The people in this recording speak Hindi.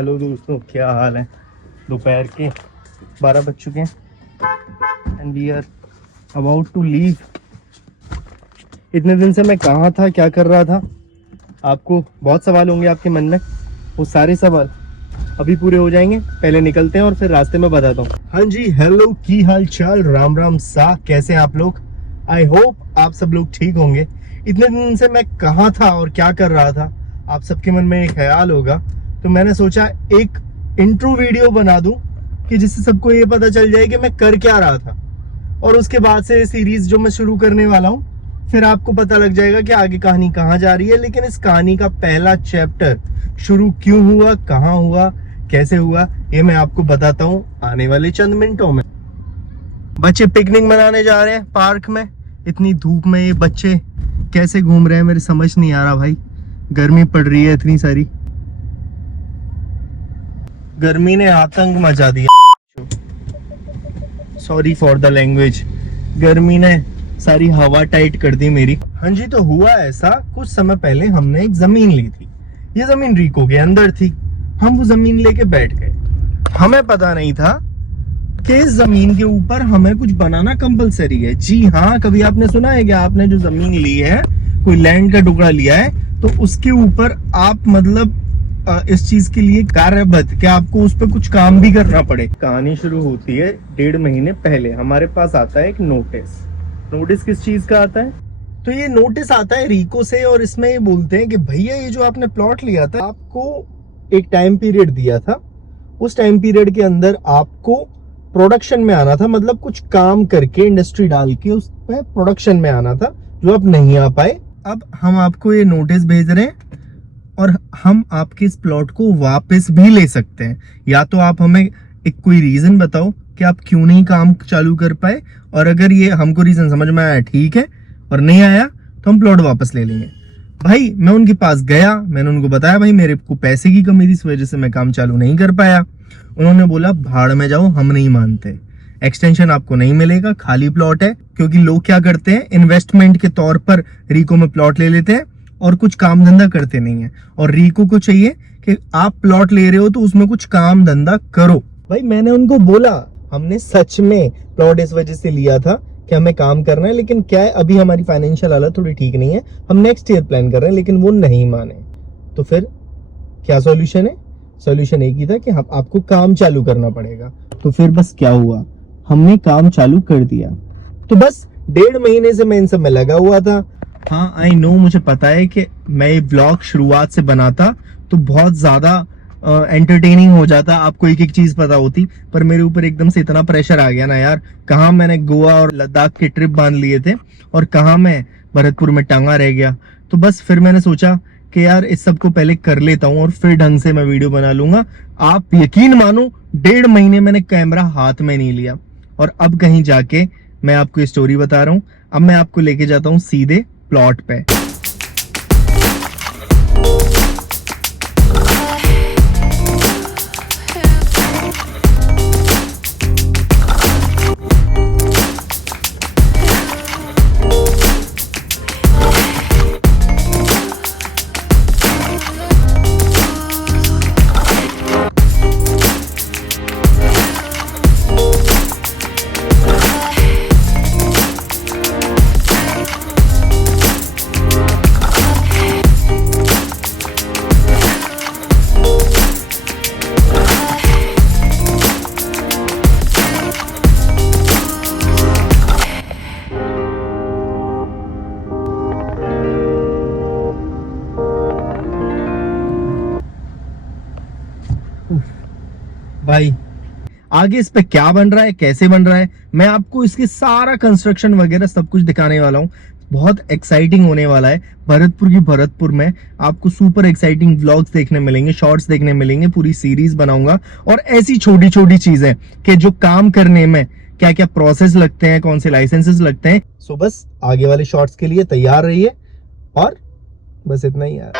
हेलो दोस्तों, क्या हाल है। दोपहर के 12 बज चुके हैं and we are about to leave. इतने दिन से मैं कहाँ था, क्या कर रहा था, आपको बहुत सवाल होंगे आपके मन में। वो सारे सवाल अभी पूरे हो जाएंगे। पहले निकलते हैं और फिर रास्ते में बताता हूँ। हाँ जी, हेलो, की हाल चाल, राम राम सा, कैसे हैं आप लोग। आई होप आप सब लोग ठीक होंगे। इतने दिन से मैं कहाँ था और क्या कर रहा था, आप सबके मन में एक ख्याल होगा। तो मैंने सोचा एक इंट्रो वीडियो बना दूं कि जिससे सबको ये पता चल जाए कि मैं कर क्या रहा था। और उसके बाद से सीरीज जो मैं शुरू करने वाला हूँ, फिर आपको पता लग जाएगा कि आगे कहानी कहाँ जा रही है। लेकिन इस कहानी का पहला चैप्टर शुरू क्यों हुआ, कहाँ हुआ, कैसे हुआ, ये मैं आपको बताता हूँ आने वाले चंद मिनटों में। बच्चे पिकनिक मनाने जा रहे हैं पार्क में। इतनी धूप में ये बच्चे कैसे घूम रहे हैं, मेरे समझ नहीं आ रहा भाई। गर्मी पड़ रही है इतनी सारी, गर्मी ने आतंक मचा दिया। Sorry for the language. गर्मी ने सारी हवा टाइट कर दी मेरी। हाँ जी, तो हुआ ऐसा, कुछ समय पहले हमने एक जमीन ली थी। ये जमीन रीको के अंदर थी। हम वो जमीन लेके बैठ गए। हमें पता नहीं था कि इस जमीन के ऊपर हमें कुछ बनाना कंपलसरी है। जी हाँ, कभी आपने सुना है कि आपने जो जमीन ली है, कोई लैंड का टुकड़ा लिया है, तो उसके ऊपर आप मतलब इस चीज के लिए कार्यबद्ध कि आपको उस पर कुछ काम भी करना पड़े। कहानी शुरू होती है 1.5 महीने पहले। हमारे पास आता है एक नोटिस। नोटिस किस चीज का आता है? तो ये नोटिस आता है रीको से, और इसमें ये बोलते हैं कि भैया ये जो आपने प्लॉट लिया था, आपको एक टाइम पीरियड दिया था। उस टाइम पीरियड के अंदर आपको प्रोडक्शन में आना था, मतलब कुछ काम करके इंडस्ट्री डाल के उस पर प्रोडक्शन में आना था, जो आप नहीं आ पाए। अब हम आपको ये नोटिस भेज रहे हैं और हम आपके इस प्लॉट को वापस भी ले सकते हैं। या तो आप हमें एक कोई रीजन बताओ कि आप क्यों नहीं काम चालू कर पाए, और अगर ये हमको रीजन समझ में आया ठीक है, और नहीं आया तो हम प्लॉट वापस ले लेंगे। भाई मैं उनके पास गया, मैंने उनको बताया भाई मेरे को पैसे की कमी थी, इस वजह से मैं काम चालू नहीं कर पाया। उन्होंने बोला भाड़ में जाओ, हम नहीं मानते, एक्सटेंशन आपको नहीं मिलेगा, खाली प्लॉट है। क्योंकि लोग क्या करते हैं, इन्वेस्टमेंट के तौर पर रीको में प्लॉट ले लेते हैं और कुछ काम धंधा करते नहीं है। और रीको को चाहिए कि आप प्लॉट ले रहे हो तो उसमें कुछ काम धंधा करो। भाई मैंने उनको बोला हमने सच में प्लॉट इस वजह से लिया था कि हमें काम करना है, लेकिन क्या है अभी हमारी फाइनेंशियल हालत थोड़ी ठीक नहीं है, हम नेक्स्ट ईयर प्लान कर रहे हैं। लेकिन वो नहीं माने। तो फिर क्या सॉल्यूशन है? सॉल्यूशन एक ही था कि आपको काम चालू करना पड़ेगा। तो फिर बस क्या हुआ, हमने काम चालू कर दिया। तो बस 1.5 महीने से मैं इन सब में लगा हुआ था। हाँ आई नो, मुझे पता है कि मैं ये ब्लॉग शुरुआत से बनाता तो बहुत ज्यादा एंटरटेनिंग हो जाता, आपको एक एक चीज पता होती। पर मेरे ऊपर एकदम से इतना प्रेशर आ गया ना यार। कहाँ मैंने गोवा और लद्दाख के ट्रिप बांध लिए थे और कहाँ मैं भरतपुर में टांगा रह गया। तो बस फिर मैंने सोचा कि यार इस सब को पहले कर लेता हूँ और फिर ढंग से मैं वीडियो बना लूंगा। आप यकीन मानो 1.5 महीने मैंने कैमरा हाथ में नहीं लिया, और अब कहीं जाके मैं आपको ये स्टोरी बता रहा हूँ। अब मैं आपको लेके जाता हूँ सीधे प्लॉट पे। भाई आगे इस पे क्या बन रहा है, कैसे बन रहा है, मैं आपको इसके सारा कंस्ट्रक्शन वगैरह सब कुछ दिखाने वाला हूँ। बहुत एक्साइटिंग होने वाला है। भरतपुर में आपको सुपर एक्साइटिंग व्लॉग्स देखने मिलेंगे, शॉर्ट्स देखने मिलेंगे, पूरी सीरीज बनाऊंगा। और ऐसी छोटी छोटी चीजें कि जो काम करने में क्या क्या प्रोसेस लगते हैं, कौन से लाइसेंसेस लगते हैं। सो बस आगे वाले शॉर्ट्स के लिए तैयार रहिए, और बस इतना ही यार।